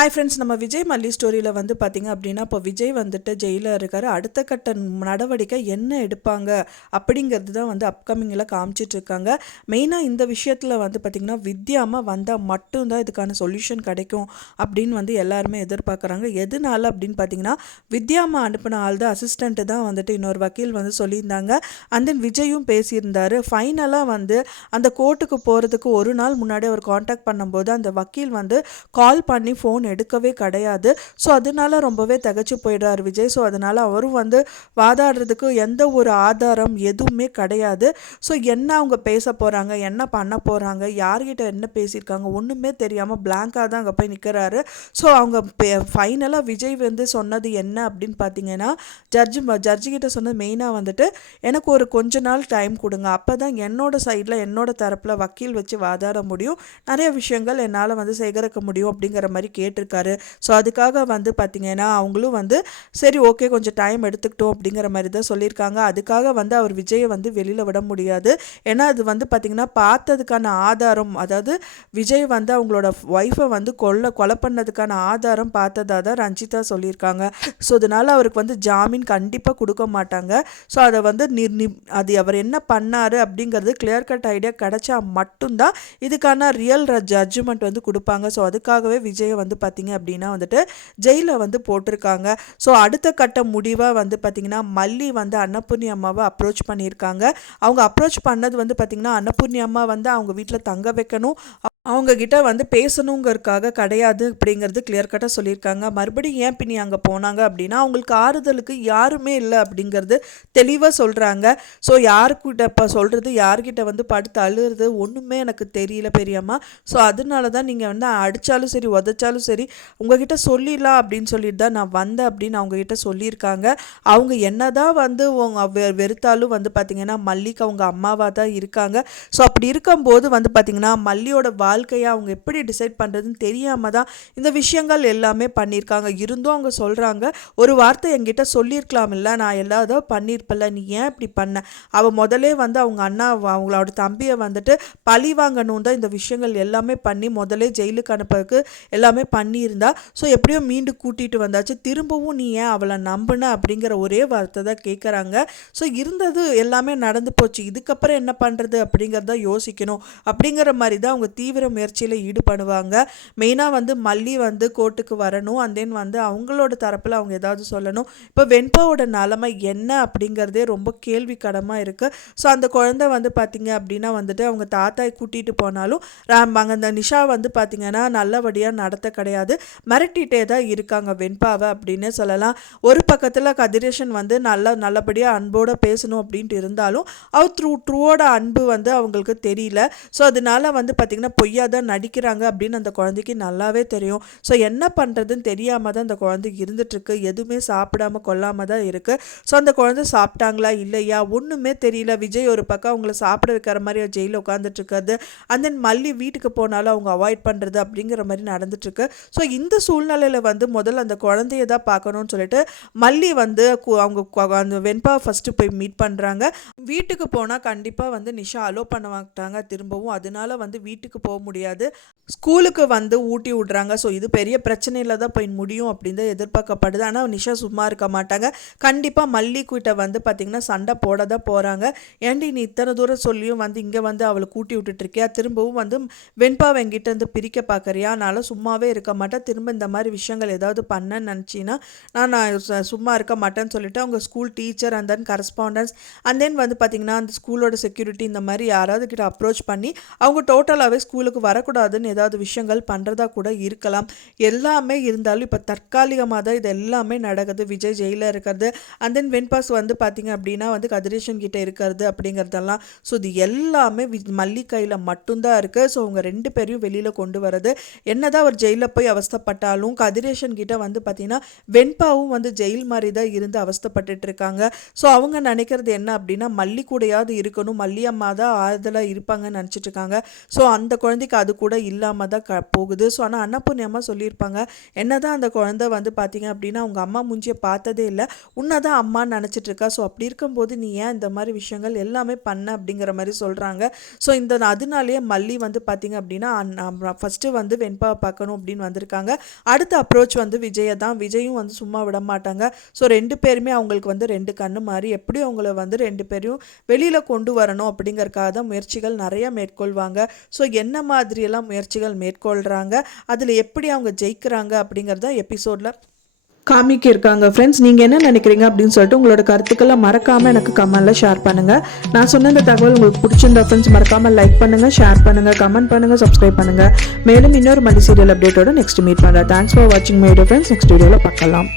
Hi friends, நம்ம விஜய் மல்லி ஸ்டோரியில் வந்து பார்த்திங்க அப்படின்னா, இப்போ விஜய் வந்துட்டு ஜெயிலில் இருக்கார். அடுத்த கட்ட நடவடிக்கை என்ன எடுப்பாங்க அப்படிங்கிறது தான் வந்து அப்கமிங்கில் காமிச்சிட்ருக்காங்க. மெயினாக இந்த விஷயத்தில் வந்து பார்த்திங்கன்னா, வித்யாமா வந்தால் மட்டும்தான் இதுக்கான சொல்யூஷன் கிடைக்கும் அப்படின்னு வந்து எல்லாருமே எதிர்பார்க்குறாங்க. எதனால அப்படின்னு பார்த்திங்கன்னா, வித்யாமா அனுப்பின ஆள் தான் அசிஸ்டண்ட்டு தான் வந்துட்டு இன்னொரு வக்கீல் வந்து சொல்லியிருந்தாங்க. அண்ட் தென் விஜயும் பேசியிருந்தார். ஃபைனலாக வந்து அந்த கோர்ட்டுக்கு போகிறதுக்கு ஒரு நாள் முன்னாடி அவர் காண்டாக்ட் பண்ணும்போது அந்த வக்கீல் வந்து கால் பண்ணி ஃபோன் எடுக்கவே கிடையாது. ஸோ அதனால ரொம்பவே திகச்சு போயிடுறார் விஜய். ஸோ அதனால் அவரும் வந்து வாதாடுறதுக்கு எந்த ஒரு ஆதாரம் எதுவுமே கிடையாது. ஸோ என்ன அவங்க பேச போகிறாங்க, என்ன பண்ண போகிறாங்க, யார்கிட்ட என்ன பேசியிருக்காங்க ஒன்றுமே தெரியாமல் பிளாங்காக தான் அங்கே போய் நிற்கிறாரு. ஸோ அவங்க ஃபைனலாக விஜய் வந்து சொன்னது என்ன அப்படின்னு பார்த்தீங்கன்னா, ஜட்ஜுக்கிட்ட சொன்னது மெயினாக வந்துட்டு, எனக்கு ஒரு கொஞ்ச நாள் டைம் கொடுங்க, அப்போ தான் என்னோட சைடில் என்னோட தரப்பில் வக்கீல் வச்சு வாதாட முடியும், நிறைய விஷயங்கள் என்னால் வந்து சேகரிக்க முடியும் அப்படிங்கிற மாதிரி கேட்டிருக்காரு. ஸோ அதுக்காக வந்து பார்த்திங்கன்னா அவங்களும் வந்து சரி ஓகே கொஞ்சம் டைம் எடுத்துக்கிட்டோம் அப்படிங்கிற மாதிரி தான் சொல்லியிருக்காங்க. அதுக்காக வந்து அவர் விஜயை வந்து வெளியில் விட முடியாது. ஏன்னா அது வந்து பார்த்திங்கன்னா பார்த்ததுக்கான ஆதாரம், அதாவது விஜய் வந்து அவங்களோட ஒய்ஃபை வந்து கொலை பண்ணதுக்கான ஆதாரம் பார்த்ததா தான் ரஞ்சிதா சொல்லியிருக்காங்க. ஸோ அதனால் அவருக்கு வந்து ஜாமீன் கண்டிப்பாக கொடுக்க மாட்டாங்க. ஸோ அதை வந்து அது அவர் என்ன பண்ணார் அப்படிங்கிறது கிளியர் கட் ஐடியா கிடைச்சா மட்டும்தான் இதுக்கான ரியல் ஜட்ஜ்மெண்ட் வந்து கொடுப்பாங்க. ஸோ அதுக்காகவே விஜயை வந்து பார்த்திங்க அப்படின்னா வந்துட்டு ஜெயிலில் வந்து போட்டிருக்காங்க. ஸோ அடுத்த கட்ட முடிவாக வந்து பார்த்திங்கன்னா மல்லி வந்து அன்னபூர்ணி அம்மாவை அப்ரோச் பண்ணியிருக்காங்க. அவங்க அப்ரோச் பண்ணது வந்து பார்த்திங்கன்னா அன்னபூர்ணி அம்மா வந்து அவங்க வீட்டில் தங்க வைக்கணும், அவங்கக்கிட்ட வந்து பேசணுங்கிறதுக்காக கிடையாது அப்படிங்கிறது கிளியர் கட்டாக சொல்லியிருக்காங்க. மறுபடியும் ஏன் பின்னி அங்கே போனாங்க அப்படின்னா அவங்களுக்கு ஆறுதலுக்கு யாருமே இல்லை அப்படிங்கிறது தெளிவாக சொல்கிறாங்க. ஸோ யாருக்கிட்ட இப்போ சொல்கிறது, யார்கிட்ட வந்து படுத்து அழுகிறது ஒன்றுமே எனக்கு தெரியல பெரியம்மா. ஸோ அதனால தான் நீங்கள் வந்து அடித்தாலும் சரி உதைச்சாலும் சரி உங்ககிட்ட சொல்லிடலாம் அப்படின்னு சொல்லிட்டு தான் நான் வந்தேன் அப்படின்னு அவங்ககிட்ட சொல்லியிருக்காங்க. அவங்க என்ன தான் வந்து வெறுத்தாலும் வந்து பார்த்திங்கன்னா மல்லிக்கு அவங்க அம்மாவாக தான் இருக்காங்க. ஸோ அப்படி இருக்கும்போது வந்து பார்த்திங்கன்னா மல்லியோட வாழ்க்கையை அவங்க எப்படி டிசைட் பண்ணுறதுன்னு தெரியாமல் தான் இந்த விஷயங்கள் எல்லாமே பண்ணியிருக்காங்க. இருந்தும் அவங்க சொல்கிறாங்க, ஒரு வார்த்தை என்கிட்ட சொல்லியிருக்கலாம் இல்லை, நான் எல்லாரும் பண்ணியிருப்பல, நீ ஏன் இப்படி பண்ண, அவள் முதலே வந்து அவங்க அண்ணா அவங்களோட தம்பியை வந்துட்டு பழி வாங்கணும் தான் இந்த விஷயங்கள் எல்லாமே பண்ணி முதலே ஜெயிலுக்கு அனுப்புறதுக்கு எல்லாமே பண்ணியிருந்தா. ஸோ எப்படியோ மீண்டும் கூட்டிகிட்டு வந்தாச்சு, திரும்பவும் நீ ஏன் அவளை நம்பின அப்படிங்கிற ஒரே வார்த்தை தான் கேட்குறாங்க. ஸோ இருந்தது எல்லாமே நடந்து போச்சு, இதுக்கப்புறம் என்ன பண்ணுறது அப்படிங்கிறத யோசிக்கணும் அப்படிங்கிற மாதிரி தான் அவங்க தீவிர முயற்சியில் ஈடுபடுவாங்க. மெயினாக வந்து மல்லி வந்து கோர்ட்டுக்கு வரணும், அண்ட் தென் வந்து அவங்களோட தரப்பில் அவங்க ஏதாவது சொல்லணும். இப்போ வெண்பாவோட நிலைமை என்ன அப்படிங்கிறதே ரொம்ப கேள்விக்கடமாக இருக்குது. ஸோ அந்த குழந்தை வந்து பார்த்திங்க அப்படின்னா வந்துட்டு அவங்க தாத்தாய் கூட்டிகிட்டு போனாலும் அங்கே அந்த நிஷா வந்து பார்த்திங்கன்னா நல்லபடியாக நடத்த கிடையாது, மிரட்டிகிட்டே தான் இருக்காங்க வெண்பாவை அப்படின்னு சொல்லலாம். ஒரு பக்கத்தில் கதிரேஷன் வந்து நல்லபடியாக அன்போடு பேசணும் அப்படின்ட்டு இருந்தாலும் அவர் ட்ரூவோட அன்பு வந்து அவங்களுக்கு தெரியல. ஸோ அதனால வந்து பார்த்திங்கன்னா பொய்யா தான் நடிக்கிறாங்க அப்படின்னு அந்த குழந்தைக்கு நல்லாவே தெரியும். ஸோ என்ன பண்ணுறதுன்னு தெரியாமல் தான் அந்த குழந்தை இருந்துகிட்ருக்கு, எதுவுமே சாப்பிடாமல் கொள்ளாமல் தான் இருக்குது. ஸோ அந்த குழந்தை சாப்பிட்டாங்களா இல்லையா ஒன்றுமே தெரியல. விஜய் ஒரு பக்கம் அவங்கள சாப்பிட வைக்கிற மாதிரி ஜெயிலில் உட்காந்துட்ருக்காது, அண்ட் தென் மல்லி வீட்டுக்கு போனாலும் அவங்க அவாய்ட் பண்ணுறது அப்படிங்கிற மாதிரி நடந்துட்டுருக்கு. ஸோ இந்த சூழ்நிலையில் வந்து முதல்ல அந்த குழந்தைய தான் பார்க்கணும்னு சொல்லிட்டு மல்லி வந்து அவங்க அந்த வெண்பா ஃபஸ்ட்டு போய் மீட் பண்ணுறாங்க. வீட்டுக்கு போனால் கண்டிப்பாக வந்து நிஷா அலோ பண்ண மாட்டாங்க திரும்பவும், அதனால வந்து வீட்டுக்கு போக முடியாது, ஸ்கூலுக்கு வந்து ஊட்டி விட்றாங்க. ஸோ இது பெரிய பிரச்சனையில் தான் போய் முடியும் அப்படின்னு தான் எதிர்பார்க்கப்படுது. ஆனால் நிஷா சும்மா இருக்க மாட்டாங்க, கண்டிப்பாக மல்லி கிட்ட வந்து பார்த்திங்கன்னா சண்டை போட தான் போகிறாங்க. ஏன்டி நீ இத்தனை தூரம் சொல்லியும் வந்து இங்கே வந்து அவளை கூட்டி விட்டுட்ருக்கியா, திரும்பவும் வந்து வெண்பாவை என்கிட்ட வந்து பிரிக்க பார்க்குறியா, அதனால் சும்மாவே இருக்க மாட்டேன், திரும்ப இந்த மாதிரி விஷயங்கள் ஏதாவது பண்ணேன்னு நினச்சின்னா நான் சும்மா இருக்க மாட்டேன்னு சொல்லிட்டு அவங்க school teacher and then correspondence and then வந்து பார்த்திங்கன்னா அந்த ஸ்கூலோட செக்யூரிட்டி இந்த மாதிரி யாராவது கிட்ட அப்ரோச் பண்ணி அவங்க டோட்டலாகவே ஸ்கூலுக்கு வரக்கூடாதுன்னு ஏதாவது விஷயங்கள் பண்ணுறதா கூட இருக்கலாம். எல்லாமே இருந்தாலும் இப்போ தற்காலிகமாக தான் இது எல்லாமே நடக்குது. விஜய் ஜெயிலில் இருக்கிறது அண்ட் தென் வெண்பாஸ் வந்து பார்த்திங்க அப்படின்னா வந்து கதிரேஷன் கிட்டே இருக்கிறது அப்படிங்கிறதெல்லாம். ஸோ இது எல்லாமே மல்லி கையில் மட்டும்தான் இருக்குது. ஸோ அவங்க ரெண்டு பேரையும் வெளியில் கொண்டு வரது, என்னதான் அவர் ஜெயிலில் போய் அவஸ்தப்பட்டாலும் கதிரேஷன் கிட்ட வந்து பார்த்திங்கன்னா வெண்பாவும் வந்து ஜெயில் மாதிரி தான் இருந்து அவஸ்தப்பட்டுட்டு இருக்காங்க. ஸோ அவங்க நினைக்கிறது என்ன அப்படின்னா மல்லி கூடையாவது இருக்கணும், மல்லி அம்மா தான் ஆறுதலாக இருப்பாங்கன்னு நினச்சிட்டு இருக்காங்க. ஸோ அந்த குழந்தை குழந்தைக்கு அது கூட இல்லாமல் தான் போகுது. ஸோ ஆனால் அன்னபூர்ணியம்மா சொல்லியிருப்பாங்க, என்னதான் அந்த குழந்தை வந்து பார்த்தீங்க அப்படின்னா அவங்க அம்மா மூஞ்சியை பார்த்ததே இல்லை, உன்னதான் அம்மான்னு நினச்சிட்டு இருக்கா. ஸோ அப்படி இருக்கும்போது நீ ஏன் இந்த மாதிரி விஷயங்கள் எல்லாமே பண்ண அப்படிங்கிற மாதிரி சொல்கிறாங்க. ஸோ அதனாலேயே மல்லி வந்து பார்த்தீங்க அப்படின்னா ஃபஸ்ட்டு வந்து வெண்பாவை பார்க்கணும் அப்படின்னு வந்திருக்காங்க. அடுத்த அப்ரோச் வந்து விஜயை தான். விஜயும் வந்து சும்மா விட மாட்டாங்க. ஸோ 2 பேருமே அவங்களுக்கு வந்து 2 கண்ணு மாதிரி எப்படி அவங்கள வந்து 2 பேரையும் வெளியில் கொண்டு வரணும் அப்படிங்கறக்காக தான் முயற்சிகள் நிறைய மேற்கொள்வாங்க. ஸோ என்ன மாதிரியெல்லாம் முயற்சிகள் மேற்கொள்கிறாங்க, அதில் எப்படி அவங்க ஜெயிக்கிறாங்க அப்படிங்கிறத எபிசோடில் காமிக்கிருக்காங்க. ஃப்ரெண்ட்ஸ், நீங்கள் என்ன நினைக்கிறீங்க அப்படின்னு சொல்லிட்டு உங்களோட கருத்துக்களை மறக்காமல் எனக்கு கமெண்ட்டில் ஷேர் பண்ணுங்கள். நான் சொன்ன இந்த தகவல் உங்களுக்கு பிடிச்சிருந்தா ஃப்ரெண்ட்ஸ் மறக்காமல் லைக் பண்ணுங்கள், ஷேர் பண்ணுங்கள், கமெண்ட் பண்ணுங்கள், சப்ஸ்கிரைப் பண்ணுங்கள். மேலும் இன்னொரு மல்டி சீரியல் அப்டேட்டோட நெக்ஸ்ட் மீட் பண்ணுறேன். தேங்க்ஸ் ஃபார் வாட்சிங் மை வீடியோ ஃப்ரெண்ட்ஸ். நெக்ஸ்ட் வீடியோவில் பார்க்கலாம்.